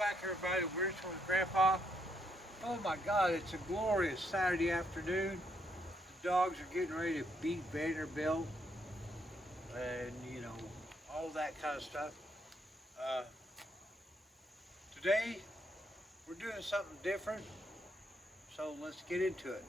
back, everybody. We're just with Grandpa. Oh my God, it's a glorious Saturday afternoon. The dogs are getting ready to beat Vanderbilt, and all that kind of stuff. Uh, Today we're doing something different, so let's get into it.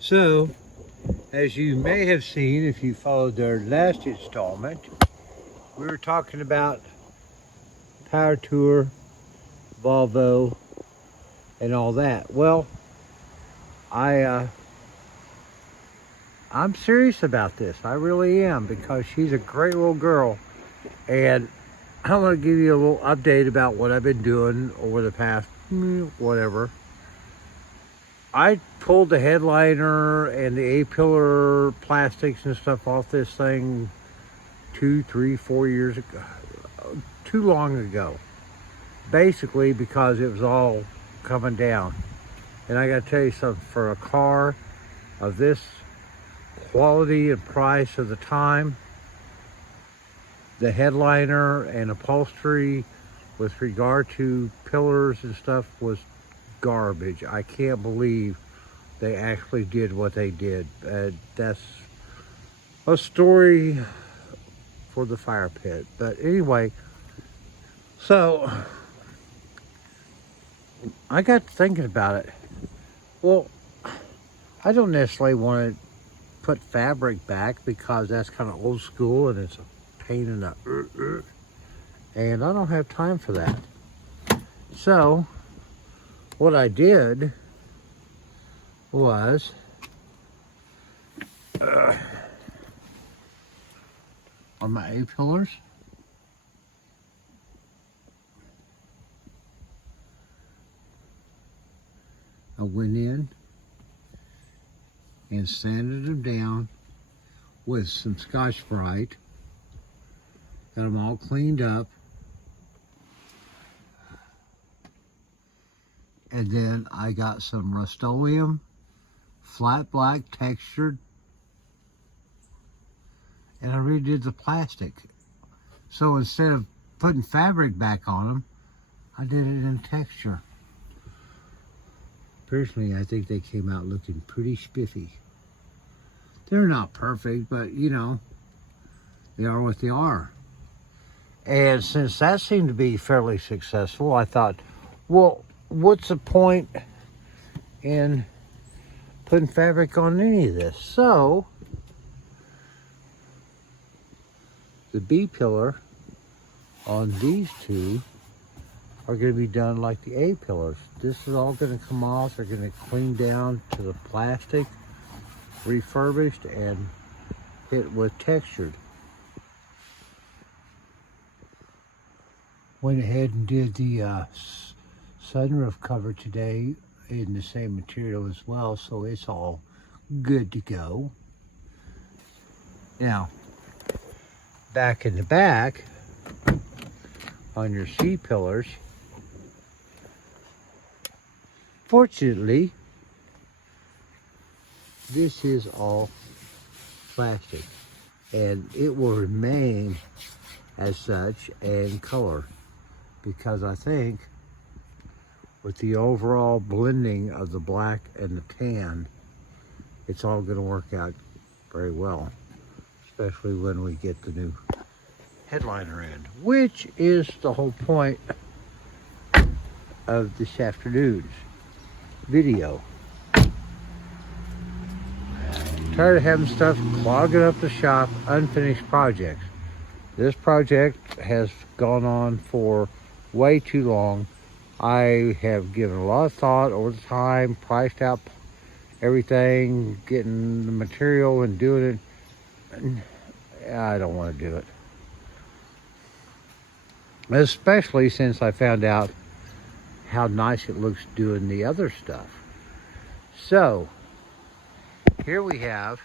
So, as you may have seen if you followed our last installment, we were talking about Power Tour, Volvo, and all that. Well, I'm serious about this. I really am, because she's a great little girl, and I want to give you a little update about what I've been doing over the past whatever. I pulled the headliner and the A-pillar plastics and stuff off this thing 2, 3, 4 years ago. Too long ago. Basically because it was all coming down. And I gotta tell you something, for a car of this quality and price of the time, the headliner and upholstery with regard to pillars and stuff was garbage. I can't believe they actually did what they did. That's a story for the fire pit. But anyway, so I got thinking about it. Well, I don't necessarily want to put fabric back because that's kind of old school and it's a pain in the and I don't have time for that. So what I did was on my A-pillars, I went in and sanded them down with some Scotch-Brite. Got them all cleaned up. And then I got some Rust-Oleum, flat black textured, and I redid the plastic. So instead of putting fabric back on them, I did it in texture. Personally, I think they came out looking pretty spiffy. They're not perfect, but they are what they are. And since that seemed to be fairly successful, I thought, well, what's the point in putting fabric on any of this? So the B pillar on these two are going to be done like the A pillars. This is all going to come off. They're going to clean down to the plastic, refurbished, and hit with textured. Went ahead and did the sunroof cover today in the same material as well, so it's all good to go. Now, back in the back on your C pillars, fortunately this is all plastic and it will remain as such and color, because I think with the overall blending of the black and the tan, it's all going to work out very well, especially when we get the new headliner in, which is the whole point of this afternoon's video. Tired of having stuff clogging up the shop, unfinished projects. This project has gone on for way too long. I have given a lot of thought over the time, priced out everything, getting the material and doing it. And I don't want to do it. Especially since I found out how nice it looks doing the other stuff. So, here we have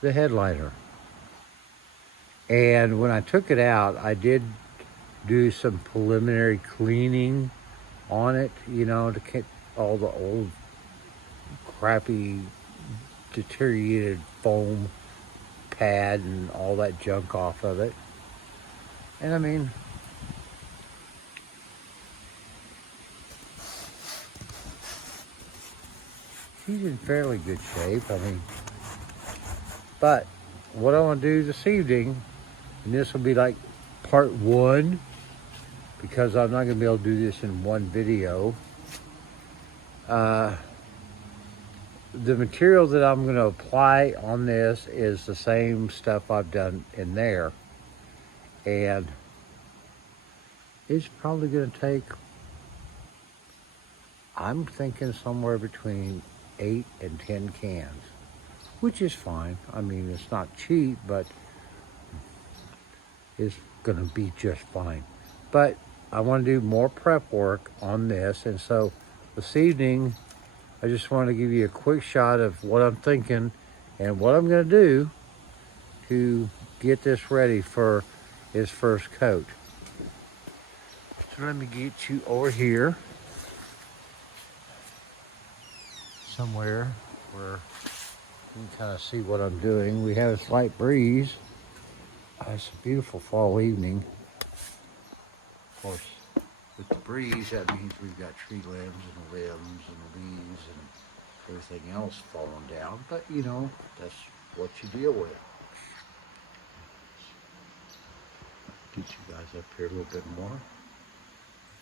the headliner. And when I took it out, I did do some preliminary cleaning on it, to get all the old crappy deteriorated foam pad and all that junk off of it. And I mean, she's in fairly good shape. I mean, but what I want to do this evening, and this will be like part one, because I'm not going to be able to do this in one video. The material that I'm going to apply on this is the same stuff I've done in there. And it's probably going to take, I'm thinking somewhere between 8 and 10 cans, which is fine. I mean, it's not cheap, but it's going to be just fine. But I want to do more prep work on this, and so this evening I just want to give you a quick shot of what I'm thinking and what I'm going to do to get this ready for its first coat. So let me get you over here somewhere where you can kind of see what I'm doing. We have a slight breeze. It's a beautiful fall evening. Of course, with the breeze, that means we've got tree limbs and leaves and everything else falling down. But you know, that's what you deal with. Get you guys up here a little bit more.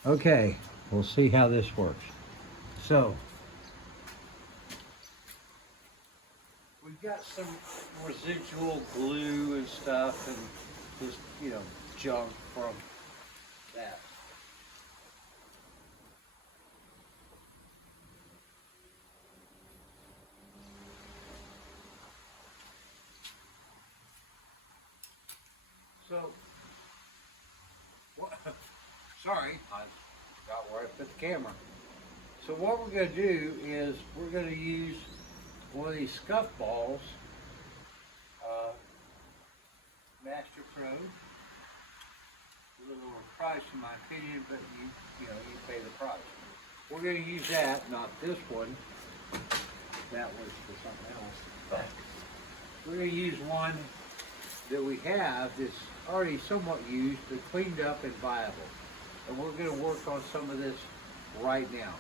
Okay, we'll see how this works. So, we've got some residual glue and stuff and just, you know, junk from that. So, what, sorry, I forgot where I put the camera. So what we're going to do is we're going to use one of these scuff balls, Master Pro. A little overpriced in my opinion, but you know, you pay the price. We're going to use that, not this one. That was for something else. But we're going to use one that we have that's already somewhat used, but cleaned up and viable. And we're going to work on some of this right now.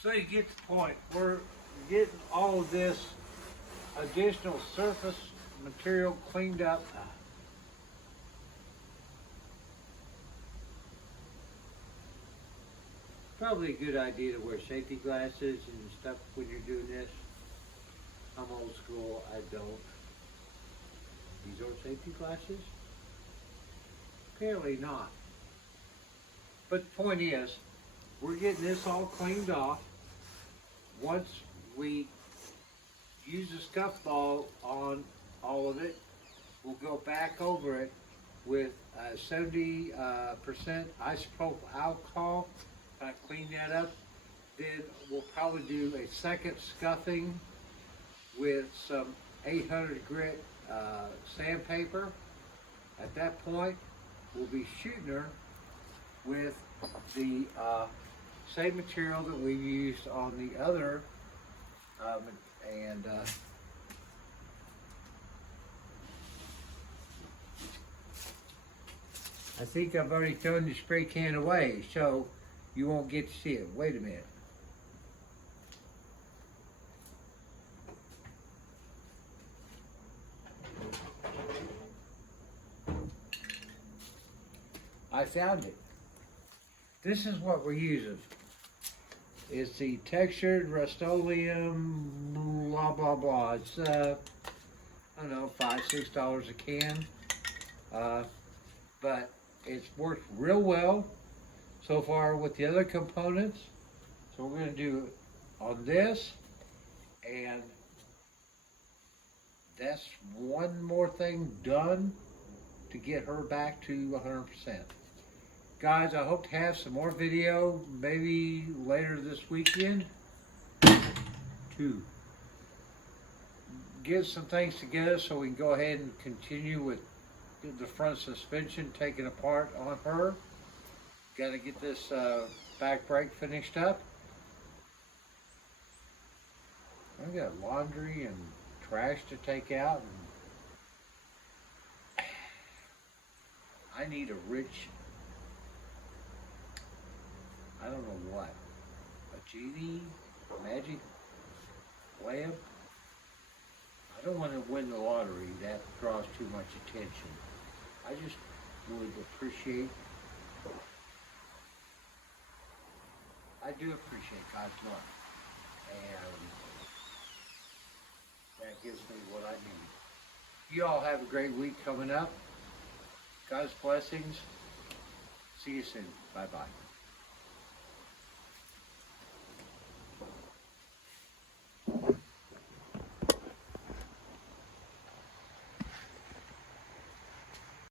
So you get the point. We're getting all of this additional surface material cleaned up. Probably a good idea to wear safety glasses and stuff when you're doing this. I'm old school, I don't. These are safety glasses? Apparently not. But the point is, we're getting this all cleaned off. Once we use the scuff ball on all of it, we'll go back over it with 70% isopropyl alcohol. Clean that up. Then we'll probably do a second scuffing with some 800 grit sandpaper. At that point, we'll be shooting her with the same material that we used on the other, I think I've already thrown the spray can away, so you won't get to see it. Wait a minute. I found it. This is what we're using. It's the textured Rust-Oleum, blah, blah, blah. It's, I don't know, $5, $6 a can. But it's worked real well so far with the other components. So we're going to do it on this, and that's one more thing done to get her back to 100%. Guys, I hope to have some more video maybe later this weekend to get some things together so we can go ahead and continue with the front suspension taken apart on her. Got to get this back brake finished up. I've got laundry and trash to take out, and I need a rich, I don't know what, a genie, magic lamp. I don't want to win the lottery. That draws too much attention. I just would appreciate, I do appreciate God's love, and that gives me what I need. You all have a great week coming up. God's blessings. See you soon. Bye-bye.